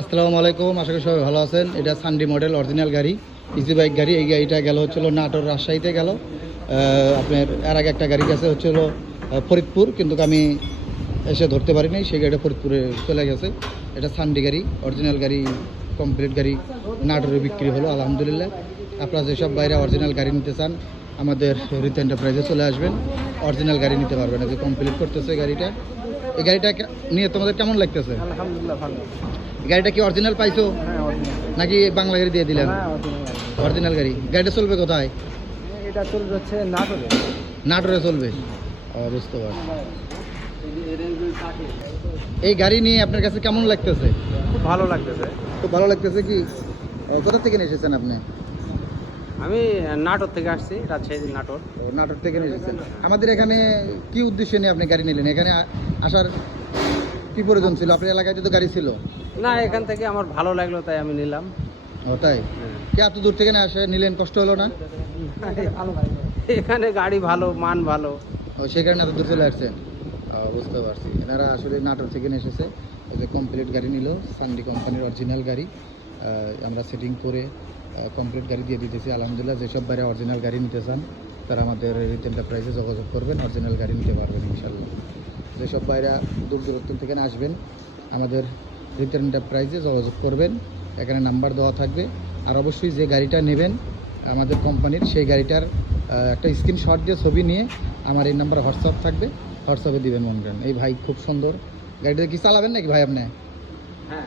আসসালামু আলাইকুম, আশা করি সবাই ভালো আছেন। এটা সানডি মডেল অরিজিনাল গাড়ি, ইজি বাইক গাড়ি। এই গাড়িটা গেল হচ্ছিল নাটোর রাজশাহীতে গেল। আপনার এর আগে একটা গাড়ি গেছে হচ্ছিল ফরিদপুর, কিন্তু আমি এসে ধরতে পারিনি, সেই গাড়িটা ফরিদপুরে চলে গেছে। এটা সানডি গাড়ি, অরিজিনাল গাড়ি, কমপ্লিট গাড়ি নাটোরে বিক্রি হলো আলহামদুলিল্লাহ। আপনারা যেসব বাইরে অরিজিনাল গাড়ি নিতে চান আমাদের রিত এন্টারপ্রাইজে চলে আসবেন, অরিজিনাল গাড়ি নিতে পারবেন। যে কমপ্লিট করতেছে গাড়িটা, এই গাড়িটা নিয়ে তোমাদের কেমন লাগতেছে? আলহামদুলিল্লাহ ভালো। গাড়িটা কি অরিজিনাল পাইছো হ্যাঁ অরিজিনাল। নাকি বাংলা গাড়ি দিয়ে দিলেন? হ্যাঁ অরিজিনাল। অরিজিনাল গাড়ি। গাড়িটা চলবে কোথায়? এটা চলবে হচ্ছে নাটোরে। নাটোরে চলবে। বুঝতে পারছি। এই গাড়ি নিয়ে আপনার কাছে কেমন লাগতেছে? খুব ভালো লাগতেছে। খুব ভালো লাগতেছে। কি কোথা থেকে নিয়ে এসেছেন আপনি? আমি নাটোর থেকে আসছি, রাজশাহী নাটোর। নাটোর থেকে নিয়ে এসেছেন। আমাদের এখানে কি উদ্দেশ্যে নিয়ে আপনি গাড়ি নিলেন? এখানে আসার কি প্রয়োজন ছিল? আপনার এলাকায় যদি গাড়ি ছিল? না, এখান থেকে আমার ভালো লাগলো তাই আমি নিলাম। ও তাই? কি এত দূর থেকে না আসে নিলেন, কষ্ট হলো না? এখানে গাড়ি ভালো, মান ভালো। ও সেই কারণে এত দূর চলে আসছেন। বুঝতে পারছি। এনারা আসলে নাটোর থেকে নিয়ে এসেছে। ওই যে কমপ্লিট গাড়ি নিল, সানডি কোম্পানির অরিজিনাল গাড়ি। আমরা সেটিং করে কমপ্লিট গাড়ি দিয়ে দিতেছি আলহামদুলিল্লাহ। যেসব বাইরে অরিজিনাল গাড়ি নিতে চান তারা আমাদের রিত এন্টারপ্রাইজে যোগাযোগ করবেন, অরিজিনাল গাড়ি নিতে পারবেন ইনশাল্লাহ। যেসব বাইরে দূর দূরত্ব থেকে আসবেন আমাদের রিত এন্টারপ্রাইজে যোগাযোগ করবেন, এখানে নাম্বার দেওয়া থাকবে। আর অবশ্যই যে গাড়িটা নেবেন আমাদের কোম্পানির, সেই গাড়িটার একটা স্ক্রিনশট দিয়ে ছবি নিয়ে আমার এই নাম্বারে হোয়াটসঅ্যাপ থাকবে, হোয়াটসঅ্যাপে দিবেন মনে করেন। এই ভাই খুব সুন্দর গাড়িটা। কি চালাবেন নাকি ভাই আপনি? হ্যাঁ।